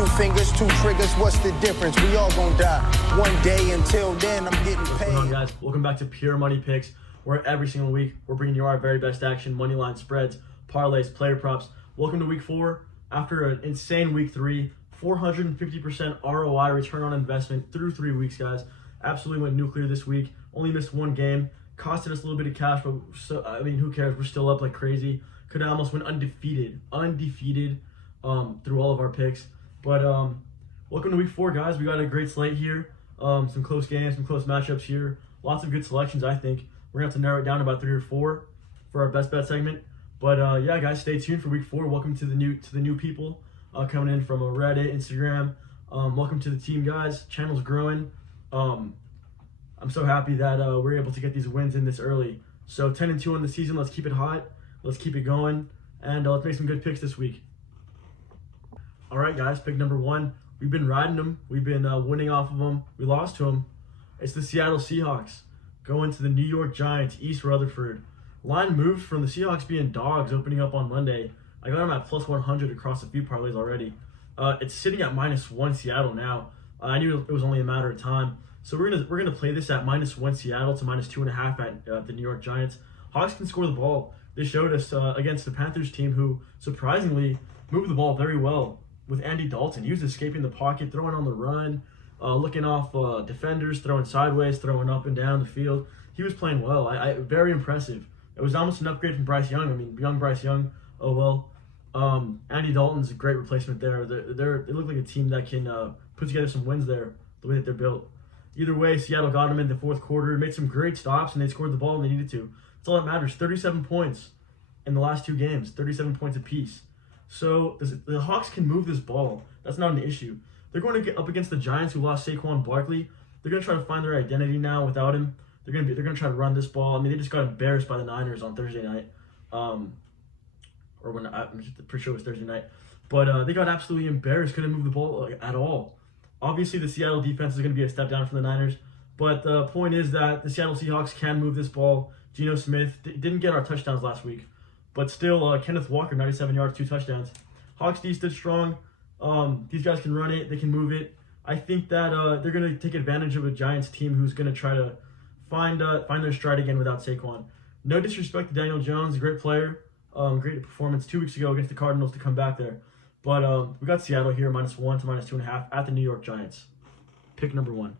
2 fingers, 2 triggers, what's the difference? We all gonna die one day. Until then, I'm getting paid. What's going on, guys? Welcome back to Pure Money Picks, where every single week we're bringing you our very best action, money line spreads, parlays, player props. Welcome to week 4. After an insane week 3, 450% ROI, return on investment through 3 weeks, guys. Absolutely went nuclear this week. Only missed 1 game. Costed us a little bit of cash, but who cares? We're still up like crazy. Could have almost went undefeated through all of our picks. But welcome to week 4, guys. We got a great slate here. Some close games, some close matchups here. Lots of good selections, I think. We're gonna have to narrow it down to about 3 or 4 for our best bet segment. But yeah, guys, stay tuned for week 4. Welcome to the new people coming in from Reddit, Instagram. Welcome to the team, guys. Channel's growing. I'm so happy that we're able to get these wins in this early. So 10-2 on the season. Let's keep it hot. Let's keep it going, and let's make some good picks this week. All right, guys. Pick number 1. We've been riding them. We've been winning off of them. We lost to them. It's the Seattle Seahawks going to the New York Giants, East Rutherford. Line moved from the Seahawks being dogs opening up on Monday. I got them at plus 100 across a few parlays already. It's sitting at -1 Seattle now. I knew it was only a matter of time. So we're gonna play this at -1 Seattle to -2.5 at the New York Giants. Hawks can score the ball. They showed us against the Panthers team, who surprisingly moved the ball very well with Andy Dalton. He was escaping the pocket, throwing on the run, looking off defenders, throwing sideways, throwing up and down the field. He was playing well. Very impressive. It was almost an upgrade from Bryce Young. I mean, young Bryce Young. Oh well. Andy Dalton's a great replacement there. They look like a team that can put together some wins there, the way that they're built. Either way, Seattle got them in the 4th quarter, made some great stops, and they scored the ball when they needed to. That's all that matters. 37 points in the last 2 games, 37 points apiece. So the Hawks can move this ball. That's not an issue. They're going to get up against the Giants, who lost Saquon Barkley. They're going to try to find their identity now without him. They're going to try to run this ball. I mean, they just got embarrassed by the Niners on Thursday night, I'm pretty sure it was Thursday night. But they got absolutely embarrassed. Couldn't move the ball at all. Obviously, the Seattle defense is going to be a step down from the Niners. But the point is that the Seattle Seahawks can move this ball. Geno Smith didn't get our touchdowns last week. But still, Kenneth Walker, 97 yards, 2 touchdowns. Hawks D stood strong. These guys can run it. They can move it. I think that they're going to take advantage of a Giants team who's going to try to find their stride again without Saquon. No disrespect to Daniel Jones, a great player. Great performance 2 weeks ago against the Cardinals to come back there. But we got Seattle here, -1 to -2.5 at the New York Giants. Pick number 1.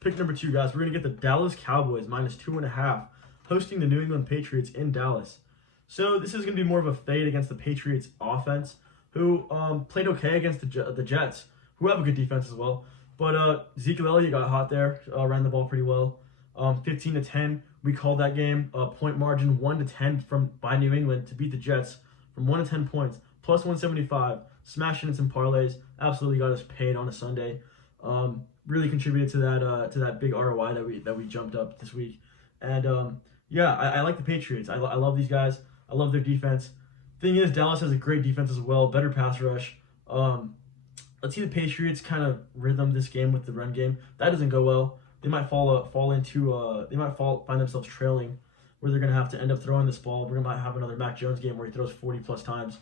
Pick number 2, guys. We're going to get the Dallas Cowboys -2.5, hosting the New England Patriots in Dallas. So this is going to be more of a fade against the Patriots offense, who played okay against the Jets, who have a good defense as well. But Ezekiel Elliott got hot there, ran the ball pretty well. 15-10, we called that game. Point margin 1-10 by New England to beat the Jets from 1 to 10 points. Plus 175, smashing in some parlays. Absolutely got us paid on a Sunday. Really contributed to that big ROI that we jumped up this week. And yeah, I like the Patriots. I love these guys. I love their defense. Thing is, Dallas has a great defense as well, better pass rush. Let's see the Patriots kind of rhythm this game with the run game. That doesn't go well. They might find themselves trailing, where they're gonna have to end up throwing this ball. We're gonna have another Mac Jones game where he throws 40+ times.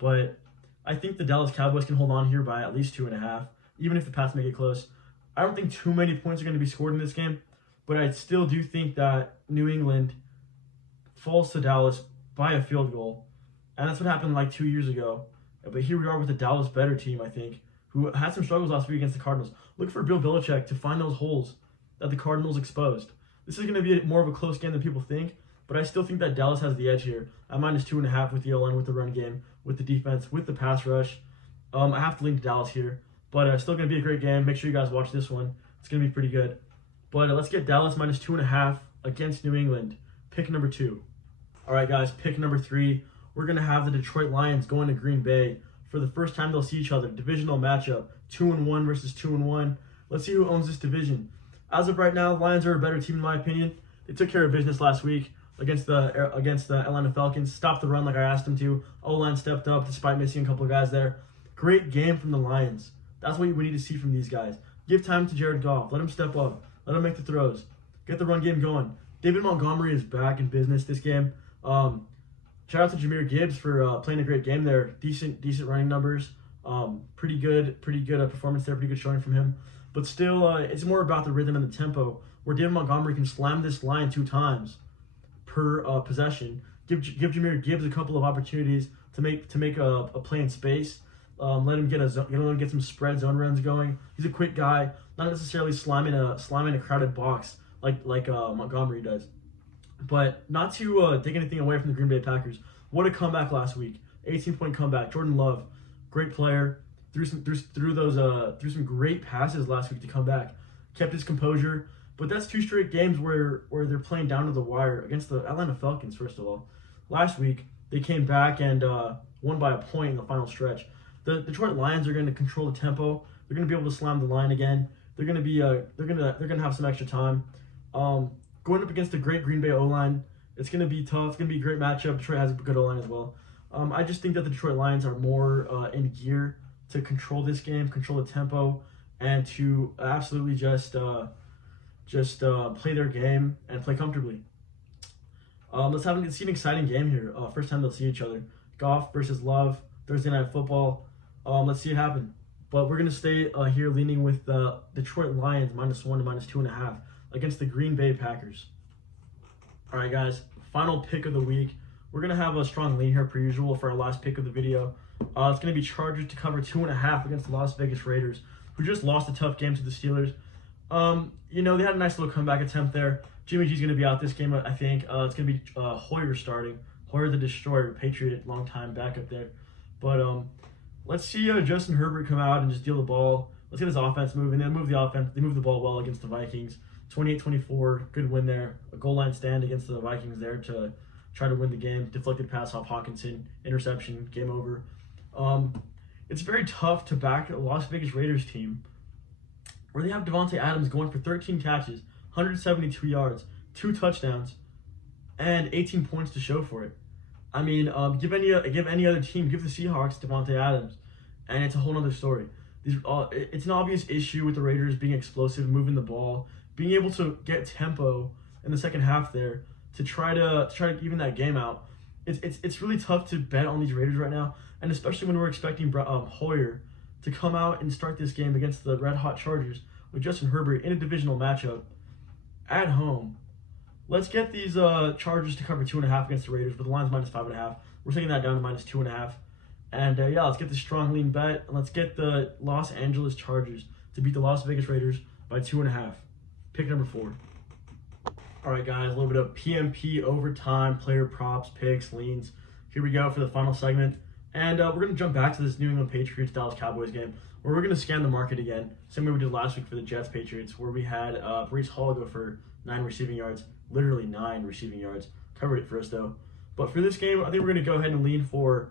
But I think the Dallas Cowboys can hold on here by at least 2.5, even if the Pats make it close. I don't think too many points are going to be scored in this game, but I still do think that New England falls to Dallas by a field goal. And that's what happened like 2 years ago. But here we are with the Dallas better team, I think, who had some struggles last week against the Cardinals. Look for Bill Belichick to find those holes that the Cardinals exposed. This is going to be more of a close game than people think, but I still think that Dallas has the edge here at -2.5 with the O-line, with the run game, with the defense, with the pass rush. I have to lean to Dallas here, but still going to be a great game. Make sure you guys watch this one. It's going to be pretty good. But let's get Dallas -2.5 against New England. Pick number 2. All right, guys, pick number 3. We're going to have the Detroit Lions going to Green Bay. For the first time they'll see each other. Divisional matchup, 2-1 versus 2-1. Let's see who owns this division. As of right now, Lions are a better team in my opinion. They took care of business last week against the Atlanta Falcons. Stopped the run like I asked them to. O-line stepped up despite missing a couple of guys there. Great game from the Lions. That's what we need to see from these guys. Give time to Jared Goff. Let him step up. Let him make the throws. Get the run game going. David Montgomery is back in business this game. Shout out to Jahmyr Gibbs for playing a great game there. Decent running numbers. Pretty good performance there, pretty good showing from him. But still, it's more about the rhythm and the tempo, where David Montgomery can slam this line 2 times per possession. Give Jahmyr Gibbs a couple of opportunities to make a play in space. Let him get some spread zone runs going. He's a quick guy, not necessarily slamming a crowded box like Montgomery does. But not to take anything away from the Green Bay Packers. What a comeback last week! 18-point comeback. Jordan Love, great player, threw some great passes last week to come back. Kept his composure. But that's 2 straight games where they're playing down to the wire against the Atlanta Falcons. First of all, last week they came back and won by a point in the final stretch. The Detroit Lions are going to control the tempo. They're going to be able to slam the line again. They're going to have some extra time. Going up against a great Green Bay O-line, it's going to be tough. It's going to be a great matchup. Detroit has a good O-line as well. I just think that the Detroit Lions are more in gear to control this game, control the tempo, and to absolutely just play their game and play comfortably. Let's see an exciting game here. First time they'll see each other. Goff versus Love, Thursday Night Football. Let's see it happen. But we're going to stay here leaning with the Detroit Lions -1 to -2.5 against the Green Bay Packers. All right, guys, final pick of the week. We're going to have a strong lean here per usual for our last pick of the video. It's going to be Chargers to cover 2.5 against the Las Vegas Raiders, who just lost a tough game to the Steelers. They had a nice little comeback attempt there. Jimmy G's going to be out this game, I think. It's going to be Hoyer starting. Hoyer the Destroyer, Patriot, long-time backup there. But let's see Justin Herbert come out and just deal the ball. Let's get his offense moving. They move the ball well against the Vikings. 28-24, good win there. A goal line stand against the Vikings there to try to win the game. Deflected pass off Hawkinson, interception, game over. It's very tough to back a Las Vegas Raiders team where they have Devontae Adams going for 13 catches, 172 yards, 2 touchdowns, and 18 points to show for it. I mean, give any other team, give the Seahawks Devontae Adams, and it's a whole other story. It's an obvious issue with the Raiders being explosive, moving the ball, being able to get tempo in the second half there to try to even that game out. It's really tough to bet on these Raiders right now, and especially when we're expecting Hoyer to come out and start this game against the red-hot Chargers with Justin Herbert in a divisional matchup at home. Let's get these Chargers to cover 2.5 against the Raiders, but the line's -5.5. We're taking that down to -2.5. And let's get the strong lean bet, and let's get the Los Angeles Chargers to beat the Las Vegas Raiders by 2.5. Pick number 4. All right, guys, a little bit of PMP overtime, player props, picks, leans. Here we go for the final segment. And we're going to jump back to this New England Patriots Dallas Cowboys game, where we're going to scan the market again, same way we did last week for the Jets Patriots, where we had Breece Hall go for 9 receiving yards, literally 9 receiving yards. Covered it for us, though. But for this game, I think we're going to go ahead and lean for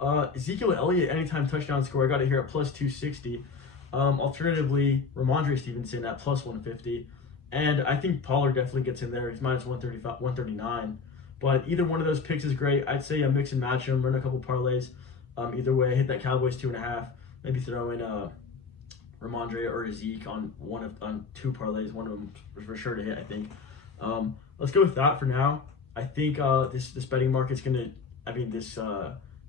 Ezekiel Elliott anytime touchdown score. I got it here at +260. Alternatively, Ramondre Stevenson at +150. And I think Pollard definitely gets in there. He's -135, 139. But either one of those picks is great. I'd say mix and match them, run a couple parlays. Either way, hit that Cowboys 2.5. Maybe throw in Ramondre or Zeke on 2 parlays. One of them for sure to hit, I think. Let's go with that for now. I think this betting market's this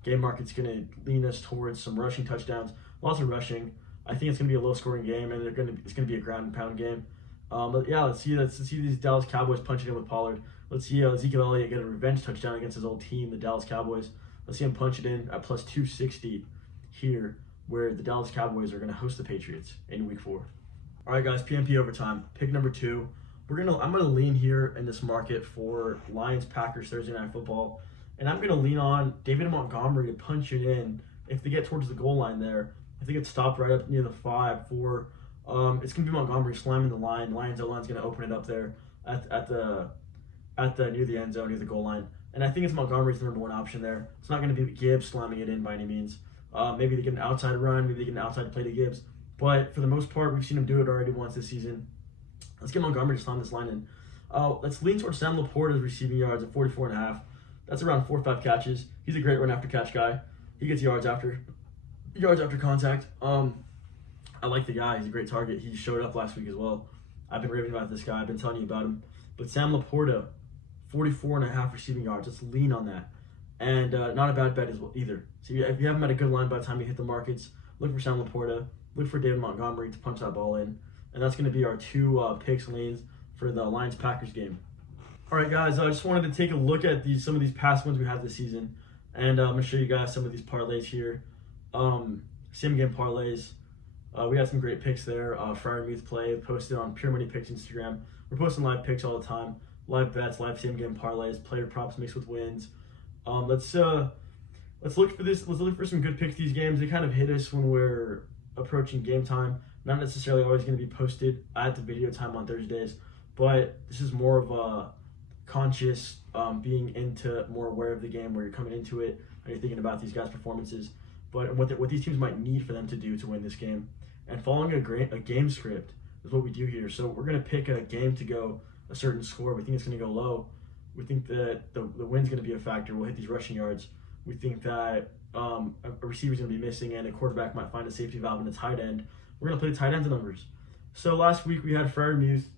game market's gonna lean us towards some rushing touchdowns, lots of rushing. I think it's gonna be a low-scoring game, and it's gonna be a ground and pound game. But yeah, let's see these Dallas Cowboys punching in with Pollard. Let's see Ezekiel Elliott get a revenge touchdown against his old team, the Dallas Cowboys. Let's see him punch it in at +260 here, where the Dallas Cowboys are gonna host the Patriots in Week 4. All right, guys, PMP overtime. Pick number 2. I'm gonna lean here in this market for Lions Packers Thursday Night Football, and I'm gonna lean on David Montgomery to punch it in if they get towards the goal line there. If they get stopped right up near the 5-4, it's gonna be Montgomery slamming the line. The Lions O-line's gonna open it up there at the near the end zone, near the goal line, and I think it's Montgomery's the number 1 option there. It's not gonna be Gibbs slamming it in by any means. Maybe they get an outside run, maybe they get an outside play to Gibbs, but for the most part, we've seen him do it already once this season. Let's get Montgomery to slam this line in. Let's lean towards Sam Laporta's receiving yards at 44.5. That's around 4 or 5 catches. He's a great run after catch guy. He gets yards after contact. I like the guy. He's a great target. He showed up last week as well. I've been raving about this guy. I've been telling you about him. But Sam Laporta, 44.5 receiving yards. Let's lean on that. and not a bad bet as well either. So if you haven't met a good line by the time you hit the markets, look for Sam Laporta, look for David Montgomery to punch that ball in, and that's going to be our two picks leans for the Lions-Packers game. All right, guys, I just wanted to take a look at some of these past ones we had this season, and I'm going to show you guys some of these parlays here. Same game parlays. We had some great picks there. Friar Muth Play posted on Pure Money Picks Instagram. We're posting live picks all the time, live bets, live same game parlays, player props mixed with wins. Let's look for this. Let's look for some good picks these games. They kind of hit us when we're approaching game time. Not necessarily always going to be posted at the video time on Thursdays, but this is more of a conscious being into more aware of the game where you're coming into it and you're thinking about these guys' performances, but what these teams might need for them to do to win this game. And following a game script is what we do here. So we're going to pick a game to go a certain score. We think it's going to go low. We think that the win's going to be a factor. We'll hit these rushing yards. We think that a receiver's going to be missing and a quarterback might find a safety valve in a tight end. We're going to play the tight ends numbers. So last week we had Friar Muth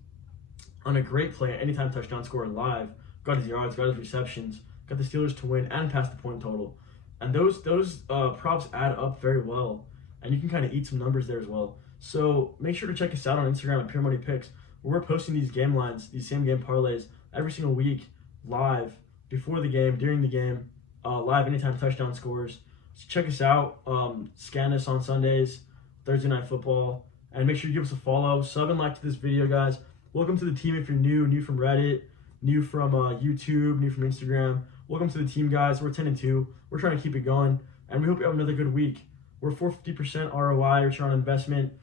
on a great play, anytime touchdown scorer live, got his yards, got his receptions, got the Steelers to win and pass the point total. And those props add up very well, and you can kind of eat some numbers there as well. So make sure to check us out on Instagram at Pure Money Picks, where we're posting these game lines, these same game parlays every single week, live, before the game, during the game, live anytime touchdown scores. So check us out, scan us on Sundays, Thursday Night Football, and make sure you give us a follow, sub and like to this video, guys. Welcome to the team if you're new from Reddit, new from YouTube, new from Instagram. Welcome to the team, guys. We're 10-2. We're trying to keep it going, and we hope you have another good week. We're 450% ROI, return on investment.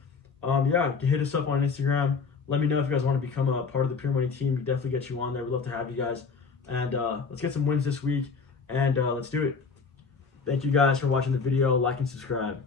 Hit us up on Instagram. Let me know if you guys want to become a part of the Pure Money team. We definitely get you on there. We'd love to have you guys. And let's get some wins this week, and let's do it. Thank you guys for watching the video. Like and subscribe.